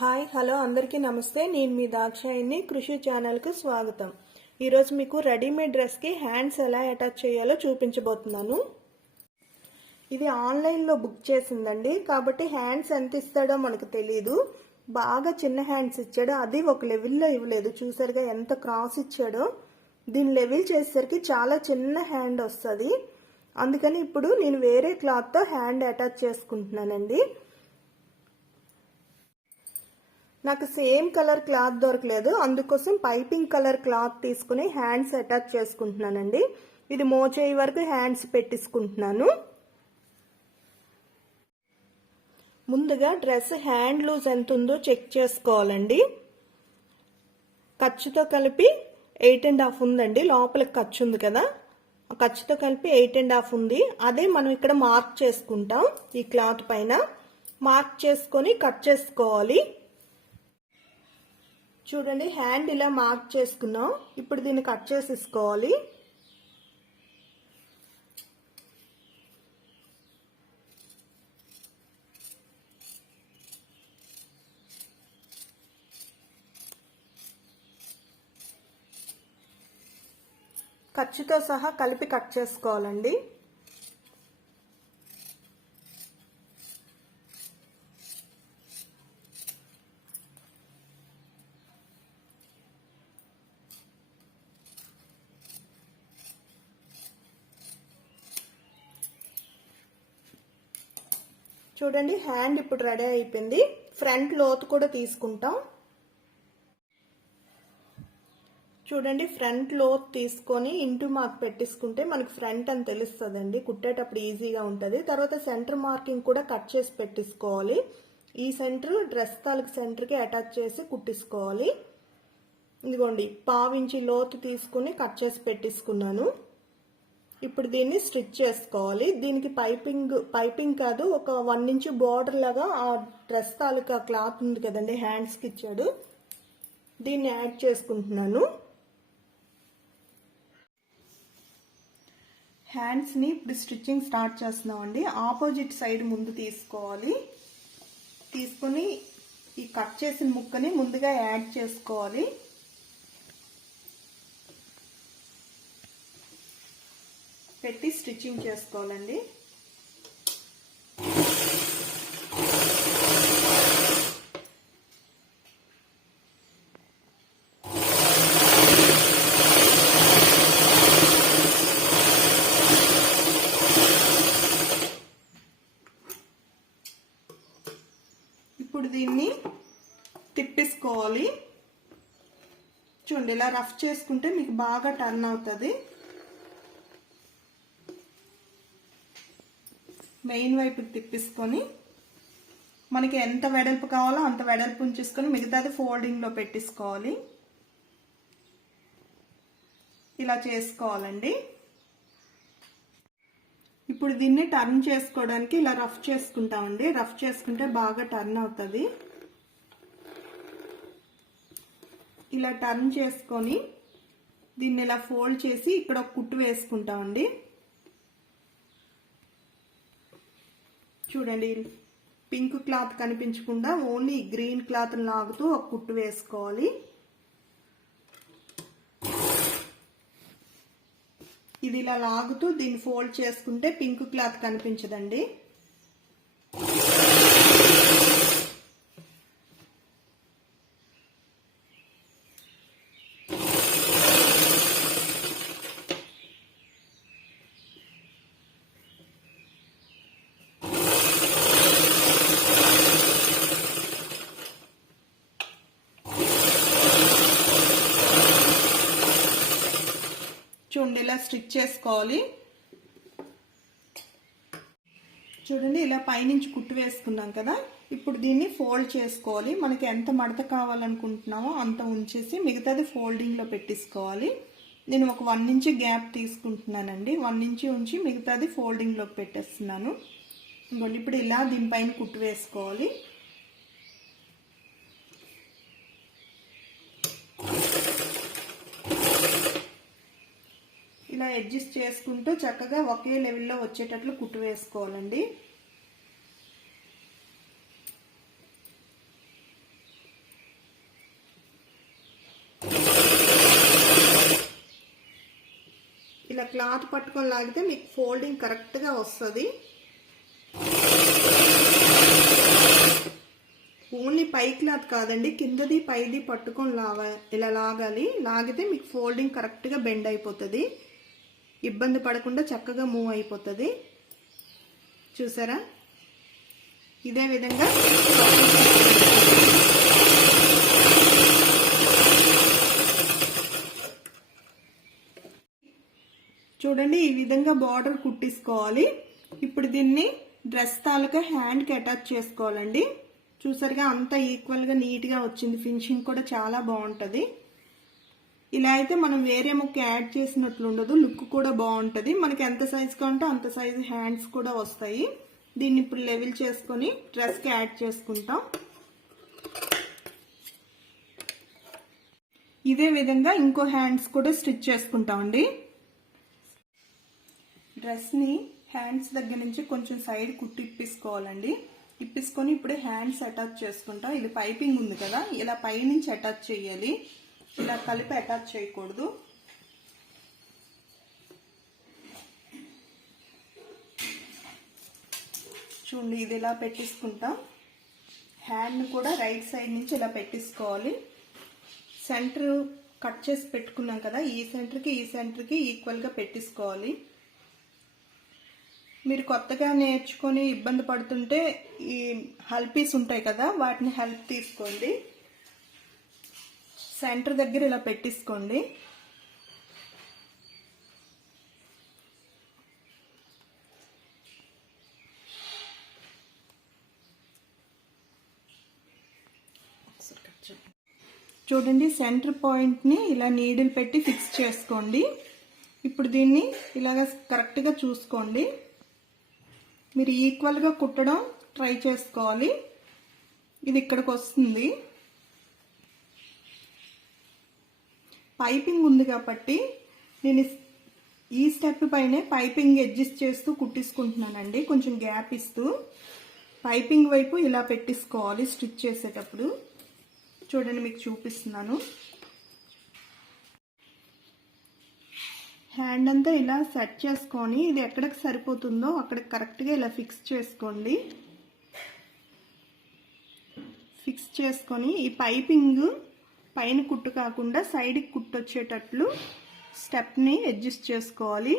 Hi hello అందరికీ నమస్తే. నేను మీ దాక్షాయిని. కృషి ఛానల్కి స్వాగతం. ఈరోజు మీకు రెడీమేడ్ డ్రెస్కి హ్యాండ్స్ ఎలా అటాచ్ చేయాలో చూపించబోతున్నాను. ఇది ఆన్లైన్లో బుక్ చేసిందండి, కాబట్టి హ్యాండ్స్ ఎంత ఇస్తాడో మనకు తెలియదు. బాగా చిన్న హ్యాండ్స్ ఇచ్చాడు, అది ఒక లెవెల్లో ఇవ్వలేదు. చూసారుగా ఎంత క్రాస్ ఇచ్చాడో. దీన్ని లెవెల్ చేసేసరికి చాలా చిన్న హ్యాండ్ వస్తుంది. అందుకని ఇప్పుడు నేను వేరే క్లాత్తో హ్యాండ్ అటాచ్ చేసుకుంటున్నానండి. నాకు సేమ్ కలర్ క్లాత్ దొరకలేదు, అందుకోసం పైపింగ్ కలర్ క్లాత్ తీసుకుని హ్యాండ్స్ అటాచ్ చేసుకుంటున్నానండి. ఇది మోచేయి వరకు హ్యాండ్స్ పెట్టించుకుంటున్నాను. ముందుగా డ్రెస్ హ్యాండ్ లూజ్ ఎంత ఉందో చెక్ చేసుకోవాలండి. ఖర్చుతో కలిపి 8.5 ఉందండి. లోపలికి ఖర్చు ఉంది కదా, ఖర్చుతో కలిపి 8.5 ఉంది. అదే మనం ఇక్కడ మార్క్ చేసుకుంటాం. ఈ క్లాత్ పైన మార్క్ చేసుకొని కట్ చేసుకోవాలి. చూడండి, హ్యాండ్ ఇలా మార్క్ చేసుకున్నాం. ఇప్పుడు దీన్ని కట్ చేసేసుకోవాలి. ఖర్చుతో సహా కలిపి కట్ చేసుకోవాలండి. చూడండి, హ్యాండ్ ఇప్పుడు రెడీ అయిపోయింది. ఫ్రంట్ లోతు కూడా తీసుకుంటాం. చూడండి, ఫ్రంట్ లోతు తీసుకొని ఇంటూ మార్క్ పెట్టించుకుంటే మనకి ఫ్రంట్ అని తెలుస్తుందండి. కుట్టేటప్పుడు ఈజీగా ఉంటుంది. తర్వాత సెంటర్ మార్కింగ్ కూడా కట్ చేసి పెట్టించుకోవాలి. ఈ సెంటర్ డ్రెస్ తాలూకు సెంటర్కి అటాచ్ చేసి కుట్టించుకోవాలి. ఇదిగోండి, 1/2 ఇంచి లోతు తీసుకుని కట్ చేసి పెట్టించుకున్నాను. ఇప్పుడు దీన్ని స్టిచ్ చేసుకోవాలి. దీనికి పైపింగ్ కాదు, ఒక 1 ఇంచ్ బోర్డర్ లాగా ఆ డ్రెస్ తాలూకా క్లాత్ ఉంది కదండి, హ్యాండ్స్కి ఇచ్చాడు. దీన్ని యాడ్ చేసుకుంటున్నాను. హ్యాండ్స్ని ఇప్పుడు స్టిచ్చింగ్ స్టార్ట్ చేస్తున్నామండి. ఆపోజిట్ సైడ్ ముందు తీసుకోవాలి. తీసుకొని ఈ కట్ చేసిన ముక్కని ముందుగా యాడ్ చేసుకోవాలి. పెట్టి స్టిచ్చింగ్ చేసుకోవాలండి. ఇప్పుడు దీన్ని తిప్పేసుకోవాలి. చూడండి, ఇలా రఫ్ చేసుకుంటే మీకు బాగా టర్న్ అవుతుంది. మెయిన్ వైపుకి తిప్పేసుకొని మనకి ఎంత వెడల్పు కావాలో అంత వెడల్పు ఉంచేసుకొని మిగతాది ఫోల్డింగ్లో పెట్టేసుకోవాలి. ఇలా చేసుకోవాలండి. ఇప్పుడు దీన్ని టర్న్ చేసుకోవడానికి ఇలా రఫ్ చేసుకుంటామండి. రఫ్ చేసుకుంటే బాగా టర్న్ అవుతుంది. ఇలా టర్న్ చేసుకొని దీన్ని ఇలా ఫోల్డ్ చేసి ఇక్కడ ఒక కుట్టు వేసుకుంటామండి. చూడండి, పింక్ క్లాత్ కనిపించకుండా ఓన్లీ గ్రీన్ క్లాత్ లాగుతూ ఒక కుట్టు వేసుకోవాలి. ఇది ఇలా లాగుతూ దీన్ని ఫోల్డ్ చేసుకుంటే పింక్ క్లాత్ కనిపించదండి. చూడండి, ఇలా స్టిచ్ చేసుకోవాలి. చూడండి, ఇలా పైనుంచి కుట్టు వేసుకున్నాం కదా. ఇప్పుడు దీన్ని ఫోల్డ్ చేసుకోవాలి. మనకి ఎంత మడత కావాలనుకుంటున్నామో అంత ఉంచేసి మిగతాది ఫోల్డింగ్లో పెట్టేసుకోవాలి. నేను ఒక 1 ఇంచ్ గ్యాప్ తీసుకుంటున్నానండి. 1 ఇంచ్ ఉంచి మిగతాది ఫోల్డింగ్లోకి పెట్టేస్తున్నాను. ఇంకోటి ఇప్పుడు ఇలా దీనిపైన కుట్టు వేసుకోవాలి. ఇలా అడ్జస్ట్ చేసుకుంటూ చక్కగా ఒకే లెవెల్లో వచ్చేటట్లు కుట్టు వేసుకోవాలండి. ఇలా క్లాత్ పట్టుకొని లాగితే మీకు ఫోల్డింగ్ కరెక్ట్గా వస్తుంది. ఓన్లీ పై క్లాత్ కాదండి, కిందది పైది పట్టుకొని ఇలా లాగాలి. లాగితే మీకు ఫోల్డింగ్ కరెక్ట్గా బెండ్ అయిపోతుంది, ఇబ్బంది పడకుండా చక్కగా మూవ్ అయిపోతుంది. చూసారా? ఇదే విధంగా చూడండి, ఈ విధంగా బార్డర్ కుట్టించుకోవాలి. ఇప్పుడు దీన్ని డ్రెస్ తాలూకా హ్యాండ్కి అటాచ్ చేసుకోవాలండి. చూసారుగా అంతా ఈక్వల్గా నీట్గా వచ్చింది, ఫినిషింగ్ కూడా చాలా బాగుంటుంది. ఇలా అయితే మనం వేరే ముక్క యాడ్ చేసినట్లు ఉండదు, లుక్ కూడా బాగుంటుంది. మనకి ఎంత సైజు కావాలంటే అంత సైజు హ్యాండ్స్ కూడా వస్తాయి. దీన్ని ఇప్పుడు లెవెల్ చేసుకొని డ్రెస్కి యాడ్ చేసుకుంటాం. ఇదే విధంగా ఇంకో హ్యాండ్స్ కూడా స్టిచ్ చేసుకుంటామండి. డ్రెస్ని హ్యాండ్స్ దగ్గర నుంచి కొంచెం సైడ్ కుట్టి ఇప్పించుకోవాలండి. ఇప్పించుకొని ఇప్పుడు హ్యాండ్స్ అటాచ్ చేసుకుంటాం. ఇది పైపింగ్ ఉంది కదా, ఇలా పైనుంచి అటాచ్ చేయాలి, ఇలా కలిపి అటాచ్ చేయకూడదు. చూడండి, ఇది ఇలా పెట్టించుకుంటాం. హ్యాండ్ కూడా రైట్ సైడ్ నుంచి ఇలా పెట్టించుకోవాలి. సెంటర్ కట్ చేసి పెట్టుకున్నాం కదా, ఈ సెంటర్కి ఈక్వల్గా పెట్టించుకోవాలి. మీరు కొత్తగా నేర్చుకొని ఇబ్బంది పడుతుంటే ఈ హెల్పీస్ ఉంటాయి కదా, వాటిని హెల్ప్ తీసుకోండి. సెంటర్ దగ్గర ఇలా పెట్టించుకోండి. చూడండి, సెంటర్ పాయింట్ని ఇలా నీడిల్ పెట్టి ఫిక్స్ చేసుకోండి. ఇప్పుడు దీన్ని ఇలాగ కరెక్ట్గా చూసుకోండి. మీరు ఈక్వల్గా కుట్టడం ట్రై చేసుకోవాలి. ఇది ఇక్కడికి వస్తుంది. పైపింగ్ ఉంది కాబట్టి నేను ఈ స్టెప్ పైనే పైపింగ్ అడ్జస్ట్ చేస్తూ కుట్టించుకుంటున్నానండి, కొంచెం గ్యాప్ ఇస్తూ. పైపింగ్ వైపు ఇలా పెట్టించుకోవాలి స్టిచ్ చేసేటప్పుడు. చూడండి, మీకు చూపిస్తున్నాను. హ్యాండ్ అంతా ఇలా సెట్ చేసుకొని ఇది ఎక్కడికి సరిపోతుందో అక్కడికి కరెక్ట్గా ఇలా ఫిక్స్ చేసుకోండి. ఫిక్స్ చేసుకొని ఈ పైపింగ్ పైన కుట్టు కాకుండా సైడ్కి కుట్టు వచ్చేటట్లు స్టెప్ని అడ్జస్ట్ చేసుకోవాలి.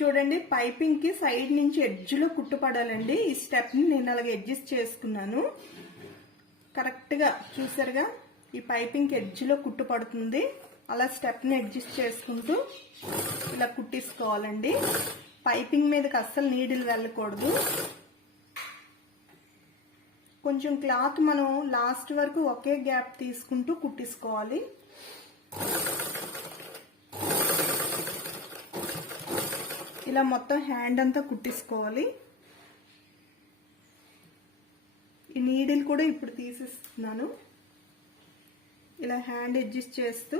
చూడండి, పైపింగ్కి సైడ్ నుంచి ఎడ్జ్లో కుట్టు పడాలండి. ఈ స్టెప్ని నేను అలాగే అడ్జస్ట్ చేసుకున్నాను. కరెక్ట్గా చూసారుగా, ఈ పైపింగ్కి ఎడ్జ్లో కుట్టు పడుతుంది. అలా స్టెప్ని అడ్జస్ట్ చేసుకుంటూ ఇలా కుట్టించుకోవాలండి. పైపింగ్ మీదకి అస్సలు నీడిల్ వెళ్ళకూడదు. కొంచెం క్లాత్ మనం లాస్ట్ వరకు ఒకే గ్యాప్ తీసుకుంటూ కుట్టించుకోవాలి. ఇలా మొత్తం హ్యాండ్ అంతా కుట్టించుకోవాలి. ఈ నీడిల్ కూడా ఇప్పుడు తీసేస్తున్నాను. ఇలా హ్యాండ్ అడ్జస్ట్ చేస్తూ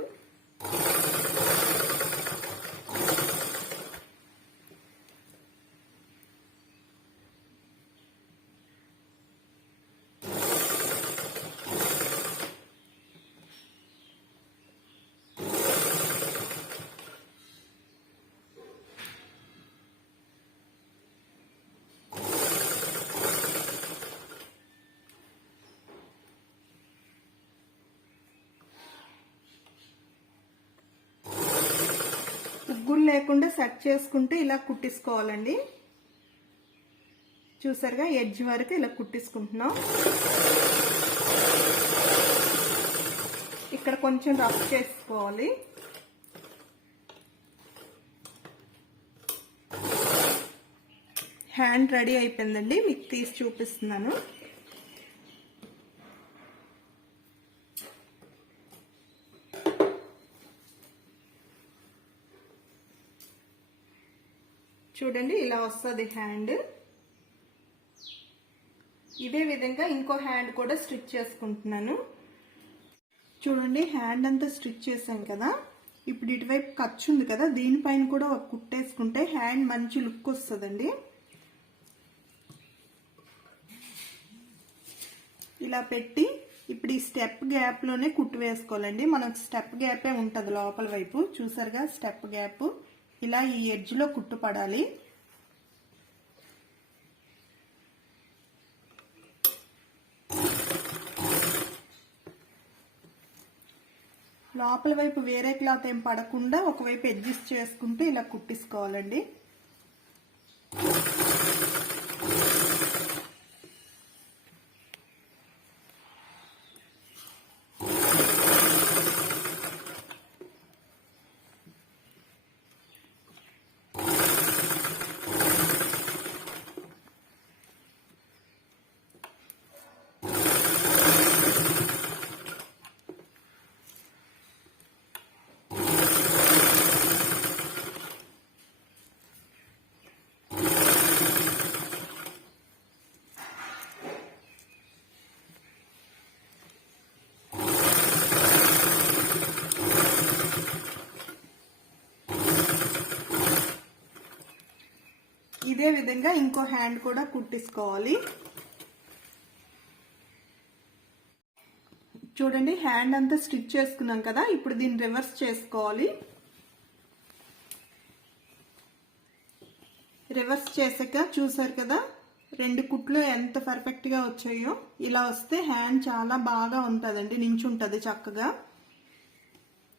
ఉగ్గులు లేకుండా సెట్ చేసుకుంటే ఇలా కుట్టించుకోవాలండి. చూసారుగా, ఎడ్జ్ వరకు ఇలా కుట్టించుకుంటున్నాం. ఇక్కడ కొంచెం రఫ్ చేసుకోవాలి. హ్యాండ్ రెడీ అయిపోయిందండి, మీకు తీసి చూపిస్తున్నాను. చూడండి, ఇలా వస్తుంది హ్యాండ్. ఇదే విధంగా ఇంకో హ్యాండ్ కూడా స్టిచ్ చేసుకుంటున్నాను. చూడండి, హ్యాండ్ అంతా స్టిచ్ చేసాం కదా. ఇప్పుడు ఇటువైపు ఖర్చు ఉంది కదా, దీనిపైన కూడా ఒక కుట్టేసుకుంటే హ్యాండ్ మంచి లుక్ వస్తుందండి. ఇలా పెట్టి ఇప్పుడు ఈ స్టెప్ గ్యాప్లోనే కుట్టు వేసుకోవాలండి. మనకు స్టెప్ గ్యాపే ఉంటుంది లోపల వైపు, చూసారుగా స్టెప్ గ్యాప్. ఇలా ఈ ఎడ్జ్లో కుట్టు పడాలి. లోపల వైపు వేరే క్లాత్ ఏం పడకుండా ఒకవైపు అడ్జస్ట్ చేసుకుంటూ ఇలా కుట్టించుకోవాలండి. ఇదే విధంగా ఇంకో హ్యాండ్ కూడా కుట్టించుకోవాలి. చూడండి హ్యాండ్ అంతా స్టిచ్ చేసుకున్నాం కదా, ఇప్పుడు దీన్ని రివర్స్ చేసుకోవాలి. రివర్స్ చేసాక చూసారు కదా 2 కుట్లు ఎంత పర్ఫెక్ట్ గా వచ్చాయో. ఇలా వస్తే హ్యాండ్ చాలా బాగా ఉంటుందండి, నించుంటది చక్కగా.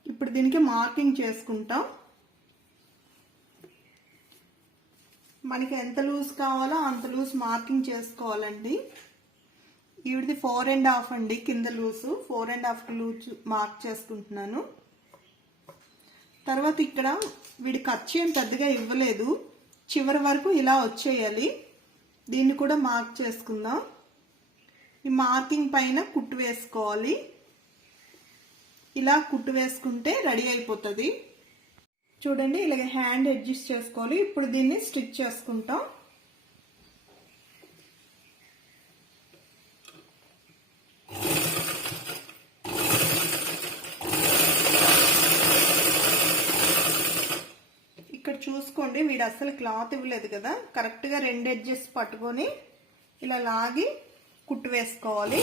ఇప్పుడు దీనికి మార్కింగ్ చేసుకుంటాం. మనకి ఎంత లూజ్ కావాలో అంత లూజ్ మార్కింగ్ చేసుకోవాలండి. ఈవిడిది 4.5 అండి కింద లూజు, 4.5 లూజ్ మార్క్ చేసుకుంటున్నాను. తర్వాత ఇక్కడ వీడి ఖర్చు ఏం పెద్దగా ఇవ్వలేదు, చివరి వరకు ఇలా వచ్చేయాలి. దీన్ని కూడా మార్క్ చేసుకుందాం. ఈ మార్కింగ్ పైన కుట్టు వేసుకోవాలి. ఇలా కుట్టు వేసుకుంటే రెడీ అయిపోతుంది. చూడండి ఇలాగ హ్యాండ్ అడ్జస్ట్ చేసుకోవాలి. ఇప్పుడు దీన్ని స్టిచ్ చేసుకుంటాం. ఇక్కడ చూసుకోండి వీడు అసలు క్లాత్ ఇవ్వలేదు కదా, కరెక్ట్గా 2 ఎడ్జెస్ పట్టుకొని ఇలా లాగి కుట్టు వేసుకోవాలి.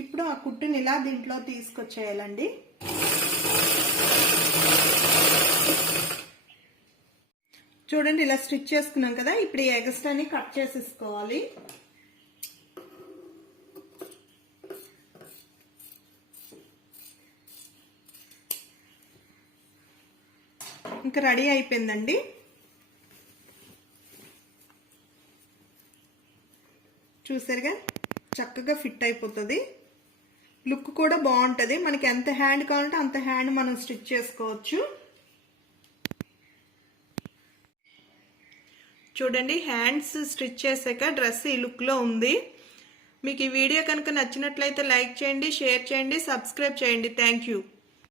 ఇప్పుడు ఆ కుట్టుని ఇలా దీంట్లో తీసుకొచ్చేయాలండి. చూడండి ఇలా స్టిచ్ చేసుకున్నాం కదా, ఇప్పుడు ఈ ఎక్స్ట్రాని కట్ చేసేసుకోవాలి. ఇంకా రెడీ అయిపోయిందండి. చూసారుగా చక్కగా ఫిట్ అయిపోతుంది. లుక్ కూడా బాగుంటుంది. మనకి ఎంత హ్యాండ్ కావాలంటే అంత హ్యాండ్ మనం స్టిచ్ చేసుకోవచ్చు. చూడండి హ్యాండ్స్ స్టిచ్ చేసాక డ్రెస్ ఈ లుక్లో ఉంది. మీకు ఈ వీడియో కనుక నచ్చినట్లయితే లైక్ చేయండి, షేర్ చేయండి, సబ్స్క్రైబ్ చేయండి. Thank you.